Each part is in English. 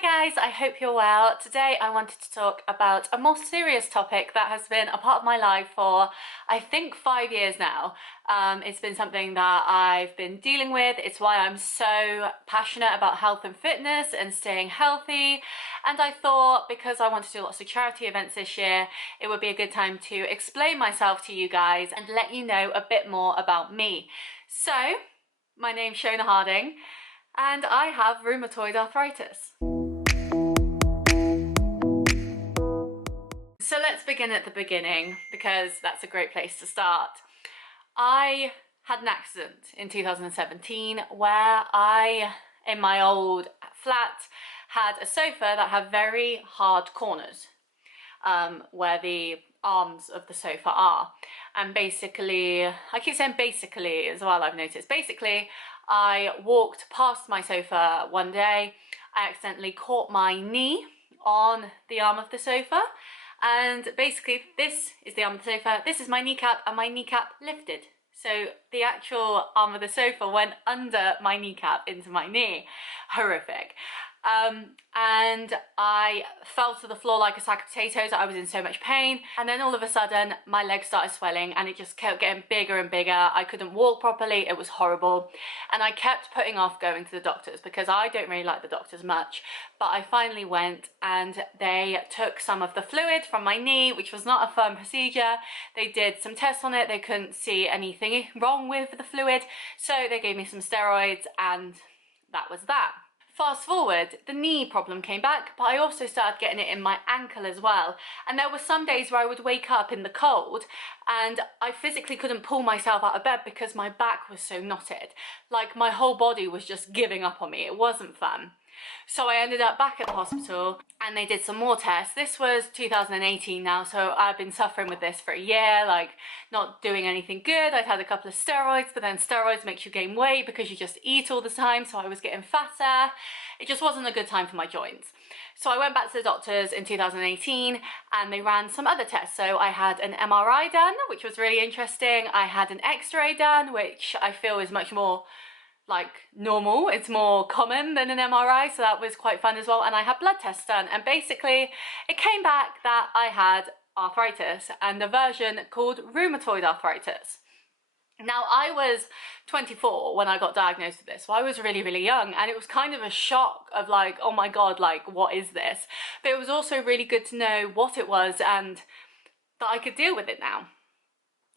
Hi guys, I hope you're well. Today I wanted to talk about a more serious topic that has been a part of my life for I think 5 years now. It's been something that I've been dealing with. It's why I'm so passionate about health and fitness and staying healthy. And I thought because I want to do lots of charity events this year, it would be a good time to explain myself to you guys and let you know a bit more about me. So, my name's Shona Harding and I have rheumatoid arthritis. So let's begin at the beginning because that's a great place to start. I had an accident in 2017 where I, in my old flat, had a sofa that had very hard corners where the arms of the sofa are. And basically, I keep saying basically as well, I've noticed. Basically, I walked past my sofa one day, I accidentally caught my knee on the arm of the sofa. And basically, this is the arm of the sofa, this is my kneecap, and my kneecap lifted. So the actual arm of the sofa went under my kneecap into my knee. Horrific. And I fell to the floor like a sack of potatoes. I was in so much pain. And then all of a sudden, my legs started swelling and it just kept getting bigger and bigger. I couldn't walk properly. It was horrible. And I kept putting off going to the doctors because I don't really like the doctors much. But I finally went and they took some of the fluid from my knee, which was not a fun procedure. They did some tests on it. They couldn't see anything wrong with the fluid. So they gave me some steroids and that was that. Fast forward, the knee problem came back, but I also started getting it in my ankle as well. And there were some days where I would wake up in the cold and I physically couldn't pull myself out of bed because my back was so knotted. Like my whole body was just giving up on me. It wasn't fun. So I ended up back at the hospital and they did some more tests. This was 2018 now, so I've been suffering with this for a year, like not doing anything good. I'd had a couple of steroids, but then steroids makes you gain weight because you just eat all the time, so I was getting fatter. It just wasn't a good time for my joints. So I went back to the doctors in 2018 and they ran some other tests. So I had an MRI done, which was really interesting. I had an X-ray done, which I feel is much more like normal, it's more common than an MRI, so that was quite fun as well. And I had blood tests done and basically it came back that I had arthritis and a version called rheumatoid arthritis. Now I was 24 when I got diagnosed with this, so I was really young and it was kind of a shock of like, oh my god, like what is this? But it was also really good to know what it was and that I could deal with it now.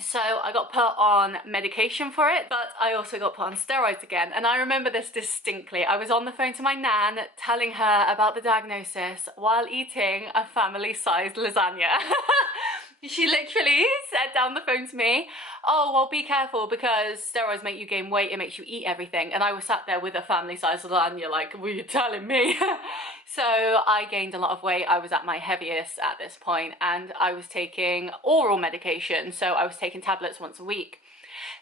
So I got put on medication for it, but I also got put on steroids again. And I remember this distinctly. I was on the phone to my nan telling her about the diagnosis while eating a family-sized lasagna. She literally said down the phone to me, oh, well, be careful because steroids make you gain weight, it makes you eat everything. And I was sat there with a family-sized lasagna like, were you telling me? So I gained a lot of weight. I was at my heaviest at this point and I was taking oral medication. So I was taking tablets once a week.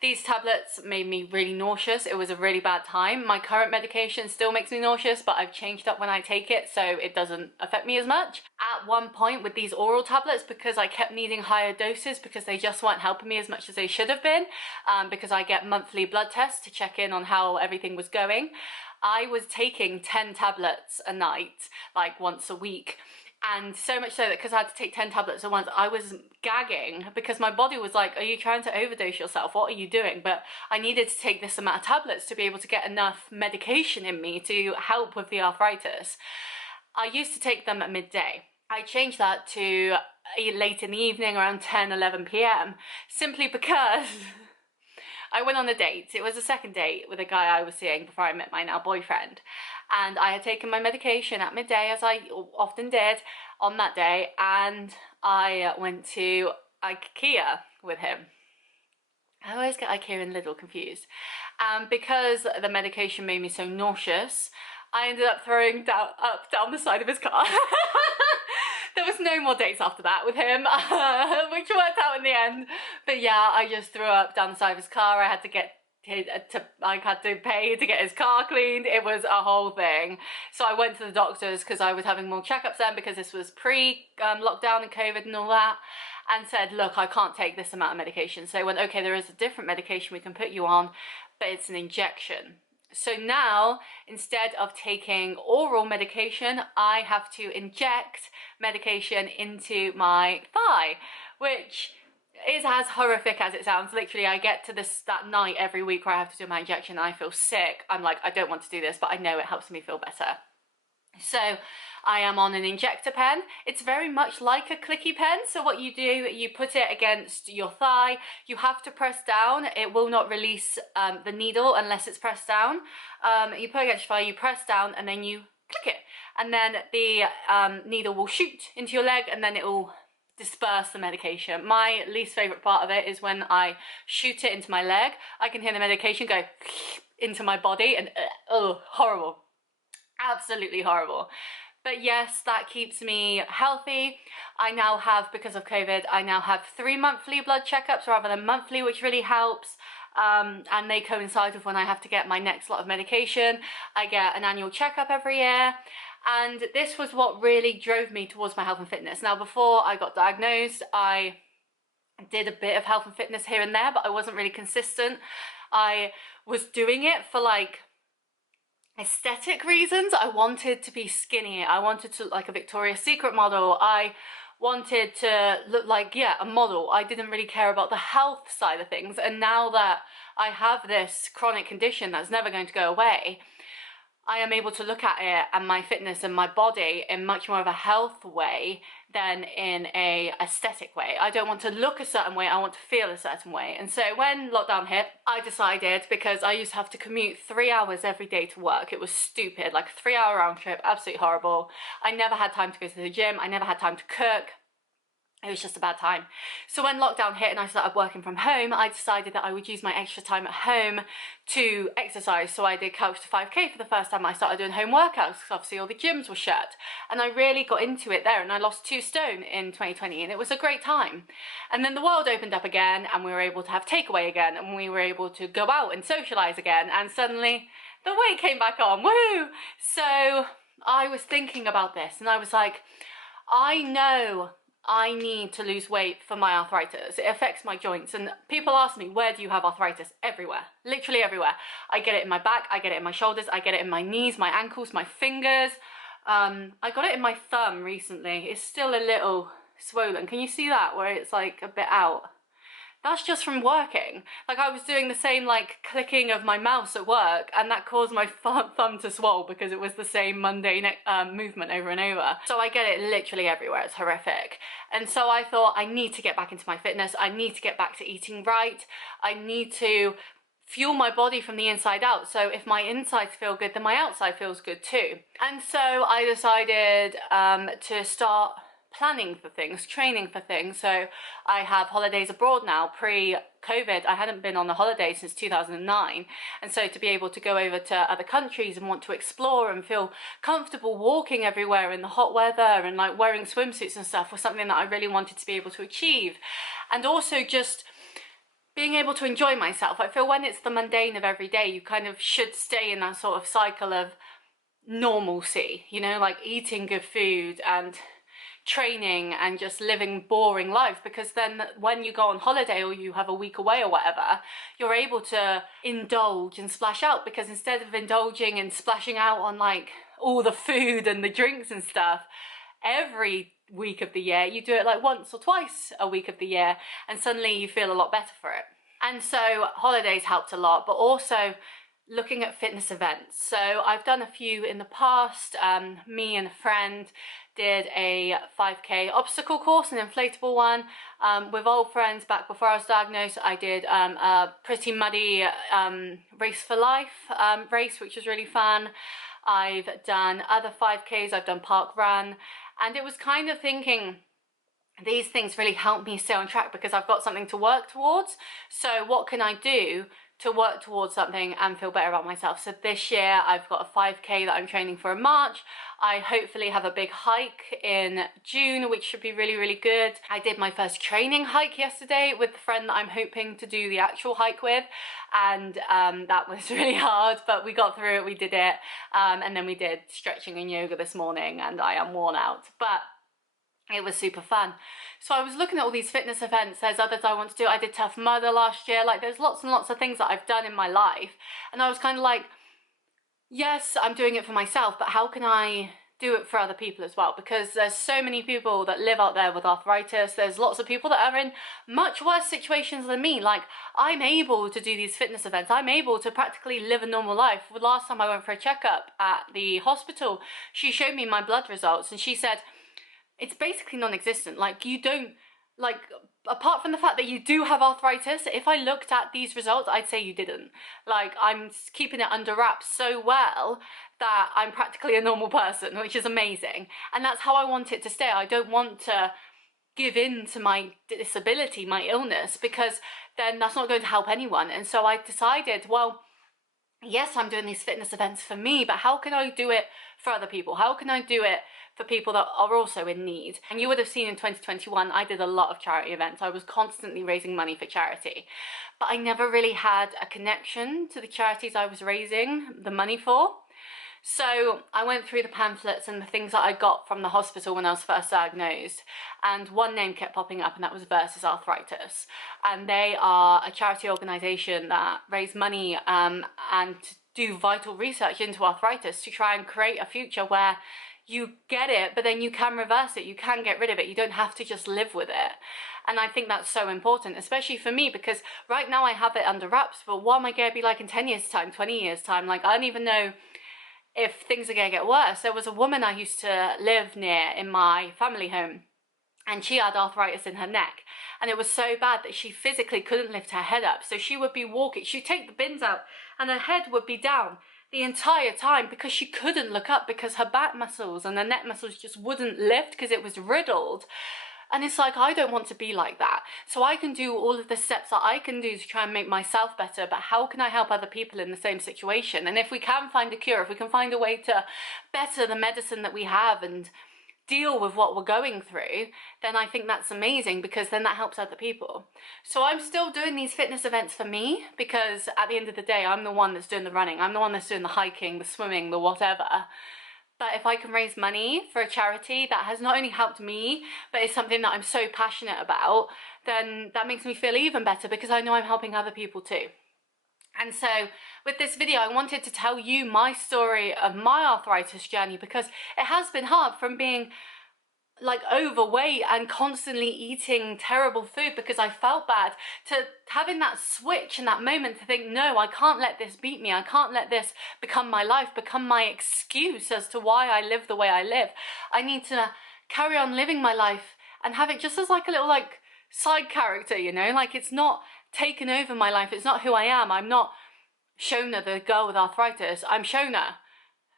These tablets made me really nauseous. It was a really bad time. My current medication still makes me nauseous, but I've changed up when I take it so it doesn't affect me as much. At one point with these oral tablets, because I kept needing higher doses because they just weren't helping me as much as they should have been, because I get monthly blood tests to check in on how everything was going, I was taking 10 tablets a night, like once a week. And so much so that because I had to take 10 tablets at once, I was gagging because my body was like, are you trying to overdose yourself? What are you doing? But I needed to take this amount of tablets to be able to get enough medication in me to help with the arthritis. I used to take them at midday. I changed that to late in the evening, around 10, 11 p.m. simply because I went on a date. It was a second date with a guy I was seeing before I met my now boyfriend. And I had taken my medication at midday, as I often did on that day, and I went to IKEA with him. I always get IKEA and Lidl confused. Because the medication made me so nauseous, I ended up throwing down the side of his car. There was no more dates after that with him, which worked out in the end. But yeah, I just threw up down the side of his car. I had to pay to get his car cleaned. It was a whole thing. So I went to the doctors because I was having more checkups then because this was pre-lockdown and COVID and all that, and said, look, I can't take this amount of medication. So they went, okay, there is a different medication we can put you on, but it's an injection. So now, instead of taking oral medication, I have to inject medication into my thigh, which is as horrific as it sounds. Literally, I get to that night every week where I have to do my injection and I feel sick. I'm like, I don't want to do this, but I know it helps me feel better. So I am on an injector pen. It's very much like a clicky pen. So what you do, you put it against your thigh. You have to press down. It will not release the needle unless it's pressed down. You put it against your thigh, you press down, and then you click it. And then the needle will shoot into your leg, and then it will disperse the medication. My least favorite part of it is when I shoot it into my leg. I can hear the medication go into my body, and oh, horrible. Absolutely horrible. But yes, that keeps me healthy. I now have, because of COVID, I now have 3 monthly blood checkups rather than monthly, which really helps. And they coincide with when I have to get my next lot of medication. I get an annual checkup every year. And this was what really drove me towards my health and fitness. Now, before I got diagnosed, I did a bit of health and fitness here and there, but I wasn't really consistent. I was doing it for like aesthetic reasons. I wanted to be skinny. I wanted to look like a Victoria's Secret model. I wanted to look like, yeah, a model. I didn't really care about the health side of things. And now that I have this chronic condition that's never going to go away, I am able to look at it and my fitness and my body in much more of a health way than in a aesthetic way. I don't want to look a certain way, I want to feel a certain way. And so when lockdown hit, I decided, because I used to have to commute 3 hours every day to work. It was stupid, like a 3-hour round trip, absolutely horrible. I never had time to go to the gym, I never had time to cook. It was just a bad time. So when lockdown hit and I started working from home, I decided that I would use my extra time at home to exercise. So I did Couch to 5K for the first time. I started doing home workouts because obviously all the gyms were shut. And I really got into it there, and I lost 2 stone in 2020, and it was a great time. And then the world opened up again, and we were able to have takeaway again, and we were able to go out and socialize again, and suddenly the weight came back on. Woo! So I was thinking about this, and I was like, I know I need to lose weight for my arthritis. It affects my joints, and people ask me, where do you have arthritis? Everywhere, literally everywhere. I get it in my back, I get it in my shoulders, I get it in my knees, my ankles, my fingers. I got it in my thumb recently. It's still a little swollen. Can you see that, where it's like a bit out? That's just from working. Like, I was doing the same like clicking of my mouse at work, and that caused my thumb to swell because it was the same mundane movement over and over. So I get it literally everywhere. It's horrific. And so I thought, I need to get back into my fitness. I need to get back to eating right. I need to fuel my body from the inside out. So if my insides feel good, then my outside feels good too. And so I decided to start planning for things, training for things. So I have holidays abroad now. Pre-COVID, I hadn't been on a holiday since 2009. And so to be able to go over to other countries and want to explore and feel comfortable walking everywhere in the hot weather and like wearing swimsuits and stuff was something that I really wanted to be able to achieve. And also just being able to enjoy myself. I feel when it's the mundane of every day, you kind of should stay in that sort of cycle of normalcy, you know, like eating good food and training and just living boring life, because then when you go on holiday or you have a week away or whatever, you're able to indulge and splash out, because instead of indulging and splashing out on like all the food and the drinks and stuff every week of the year, you do it like once or twice a week of the year, and suddenly you feel a lot better for it. And so holidays helped a lot, but also looking at fitness events. So I've done a few in the past. Me and a friend did a 5K obstacle course, an inflatable one, with old friends back before I was diagnosed. I did a pretty muddy Race for Life race, which was really fun. I've done other 5Ks, I've done park run, and it was kind of thinking, these things really help me stay on track because I've got something to work towards. So what can I do to work towards something and feel better about myself? So this year I've got a 5K that I'm training for in March. I hopefully have a big hike in June, which should be really, really good. I did my first training hike yesterday with the friend that I'm hoping to do the actual hike with, and that was really hard, but we got through it, we did it, and then we did stretching and yoga this morning, and I am worn out, but it was super fun. So I was looking at all these fitness events. There's others I want to do. I did Tough Mudder last year. Like, there's lots and lots of things that I've done in my life. And I was kind of like, yes, I'm doing it for myself, but how can I do it for other people as well? Because there's so many people that live out there with arthritis. There's lots of people that are in much worse situations than me. Like, I'm able to do these fitness events. I'm able to practically live a normal life. The last time I went for a checkup at the hospital, she showed me my blood results and she said, it's basically non-existent. Like, you don't, like, apart from the fact that you do have arthritis, if I looked at these results, I'd say you didn't. Like, I'm keeping it under wraps so well that I'm practically a normal person, which is amazing. And that's how I want it to stay. I don't want to give in to my disability, my illness, because then that's not going to help anyone. And so I decided, well, yes, I'm doing these fitness events for me, but how can I do it for other people? How can I do it for people that are also in need? And you would have seen in 2021, I did a lot of charity events. I was constantly raising money for charity, but I never really had a connection to the charities I was raising the money for. So I went through the pamphlets and the things that I got from the hospital when I was first diagnosed, and one name kept popping up, and that was Versus Arthritis. And they are a charity organisation that raise money and do vital research into arthritis to try and create a future where you get it, but then you can reverse it, you can get rid of it, you don't have to just live with it. And I think that's so important, especially for me, because right now I have it under wraps, but what am I going to be like in 10 years time, 20 years time? Like, I don't even know if things are going to get worse. There was a woman I used to live near in my family home, and she had arthritis in her neck, and it was so bad that she physically couldn't lift her head up. So she would be walking, she'd take the bins out and her head would be down the entire time because she couldn't look up, because her back muscles and her neck muscles just wouldn't lift because it was riddled. And it's like, I don't want to be like that. So I can do all of the steps that I can do to try and make myself better, but how can I help other people in the same situation? And if we can find a cure, if we can find a way to better the medicine that we have and deal with what we're going through, then I think that's amazing, because then that helps other people. So I'm still doing these fitness events for me, because at the end of the day, I'm the one that's doing the running. I'm the one that's doing the hiking, the swimming, the whatever. But if I can raise money for a charity that has not only helped me, but is something that I'm so passionate about, then that makes me feel even better, because I know I'm helping other people too. And so with this video, I wanted to tell you my story of my arthritis journey, because it has been hard, from being like overweight and constantly eating terrible food because I felt bad, to having that switch in that moment to think, no, I can't let this beat me. I can't let this become my life, become my excuse as to why I live the way I live. I need to carry on living my life and have it just as like a little like side character, you know, like it's not taken over my life. It's not who I am. I'm not Shona, the girl with arthritis. I'm Shona,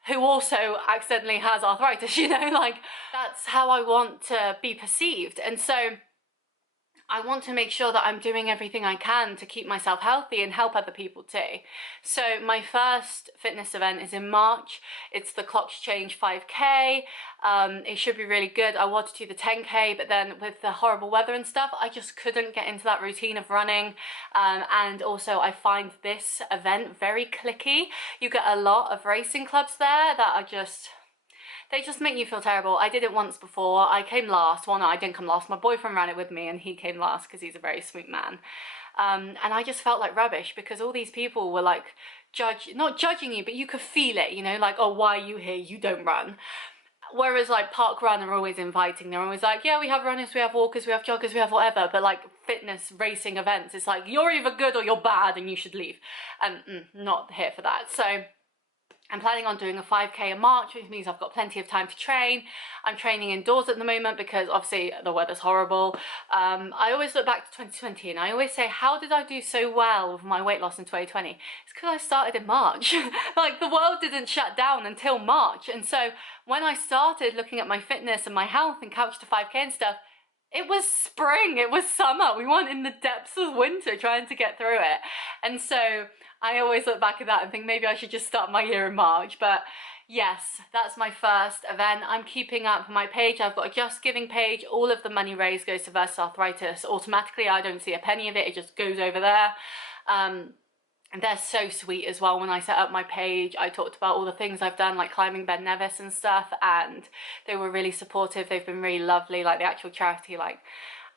who also accidentally has arthritis, you know, like that's how I want to be perceived. And so I want to make sure that I'm doing everything I can to keep myself healthy and help other people too. So my first fitness event is in March. It's the Clocks Change 5K. It should be really good. I wanted to do the 10K, but then with the horrible weather and stuff, I just couldn't get into that routine of running. And also I find this event very cliquey. You get a lot of racing clubs there that are just, they just make you feel terrible. I did it once before. I came last. Well, no, I didn't come last. My boyfriend ran it with me and he came last because he's a very sweet man. And I just felt like rubbish, because all these people were like not judging you, but you could feel it, you know, like, oh, why are you here? You don't run. Whereas like Park Run are always inviting. They're always like, yeah, we have runners, we have walkers, we have joggers, we have whatever. But like fitness racing events, it's like, you're either good or you're bad and you should leave. And not here for that. So I'm planning on doing a 5K in March, which means I've got plenty of time to train. I'm training indoors at the moment because obviously the weather's horrible. I always look back to 2020 and I always say, how did I do so well with my weight loss in 2020? It's because I started in March. Like the world didn't shut down until March. And so when I started looking at my fitness and my health and Couch to 5K and stuff, it was spring, it was summer. We weren't in the depths of winter trying to get through it. And so I always look back at that and think maybe I should just start my year in March. But yes, that's my first event. I'm keeping up my page. I've got a Just Giving page. All of the money raised goes to Versus Arthritis. Automatically, I don't see a penny of it. It just goes over there. And they're so sweet as well. When I set up my page, I talked about all the things I've done, like climbing Ben Nevis and stuff, and they were really supportive. They've been really lovely, like the actual charity, like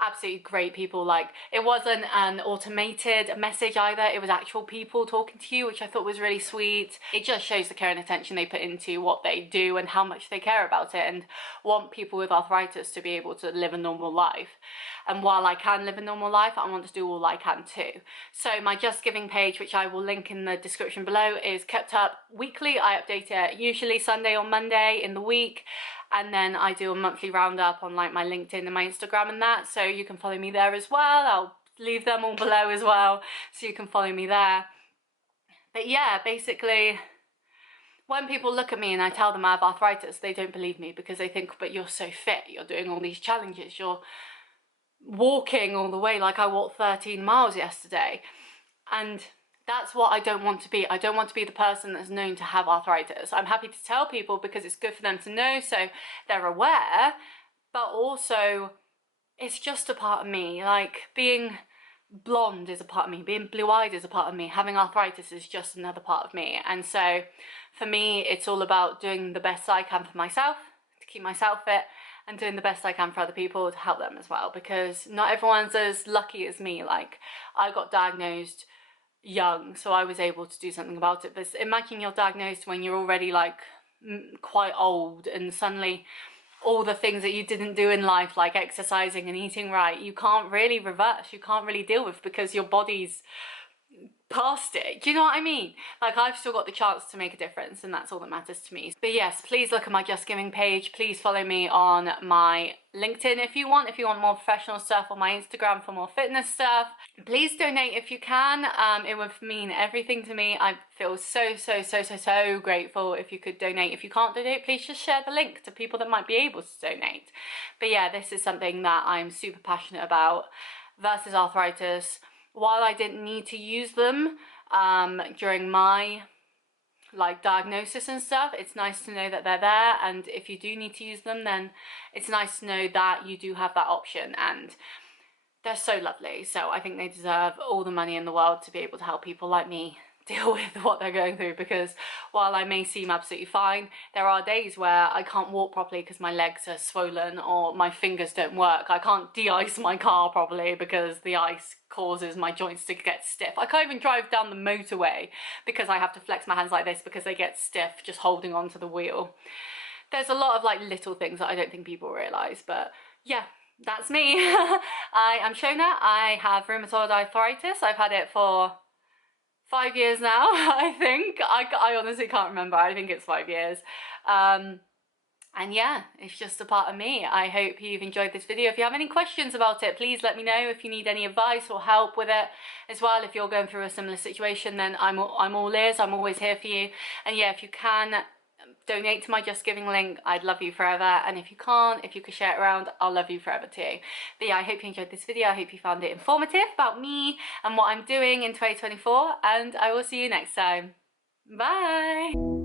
absolutely great people. Like, it wasn't an automated message either, it was actual people talking to you, which I thought was really sweet. It just shows the care and attention they put into what they do and how much they care about it and want people with arthritis to be able to live a normal life. And while I can live a normal life, I want to do all I can too. So my Just Giving page, which I will link in the description below, is kept up weekly. I update it usually Sunday or Monday in the week, and then I do a monthly roundup on like my LinkedIn and my Instagram and that, so you can follow me there as well. I'll leave them all below as well, so you can follow me there. But yeah, basically, when people look at me and I tell them I have arthritis, they don't believe me because they think, but you're so fit, you're doing all these challenges, you're walking all the way. Like, I walked 13 miles yesterday, and that's what I don't want to be. I don't want to be the person that's known to have arthritis. I'm happy to tell people because it's good for them to know, so they're aware, but also it's just a part of me. Like, being blonde is a part of me, being blue-eyed is a part of me, having arthritis is just another part of me. And so for me, it's all about doing the best I can for myself to keep myself fit, and doing the best I can for other people to help them as well, because not everyone's as lucky as me. Like, I got diagnosed young, so I was able to do something about it. But imagine you're diagnosed when you're already like quite old, and suddenly all the things that you didn't do in life, like exercising and eating right, you can't really reverse, you can't really deal with, because your body's past it. Do you know what I mean? Like, I've still got the chance to make a difference, and that's all that matters to me. But yes, please look at my Just Giving page. Please follow me on my LinkedIn if you want more professional stuff, or my Instagram for more fitness stuff. Please donate if you can. It would mean everything to me. I feel so grateful if you could donate. If you can't donate, please just share the link to people that might be able to donate. But yeah, this is something that I'm super passionate about. Versus Arthritis, while I didn't need to use them during my like diagnosis and stuff, it's nice to know that they're there, and if you do need to use them, then it's nice to know that you do have that option, and they're so lovely. So I think they deserve all the money in the world to be able to help people like me deal with what they're going through, because while I may seem absolutely fine, there are days where I can't walk properly because my legs are swollen or my fingers don't work. I can't de-ice my car properly because the ice causes my joints to get stiff. I can't even drive down the motorway because I have to flex my hands like this because they get stiff just holding onto the wheel. There's a lot of like little things that I don't think people realise, but yeah, that's me. I am Shona. I have rheumatoid arthritis. I've had it for 5 years now, I think. I honestly can't remember. I think it's 5 years. And yeah, it's just a part of me. I hope you've enjoyed this video. If you have any questions about it, please let me know. If you need any advice or help with it as well, if you're going through a similar situation, then I'm all ears. I'm always here for you. And yeah, if you can donate to my Just Giving link, I'd love you forever. And if you can't, if you could share it around, I'll love you forever too. But yeah, I hope you enjoyed this video. I hope you found it informative about me and what I'm doing in 2024, and I will see you next time. Bye.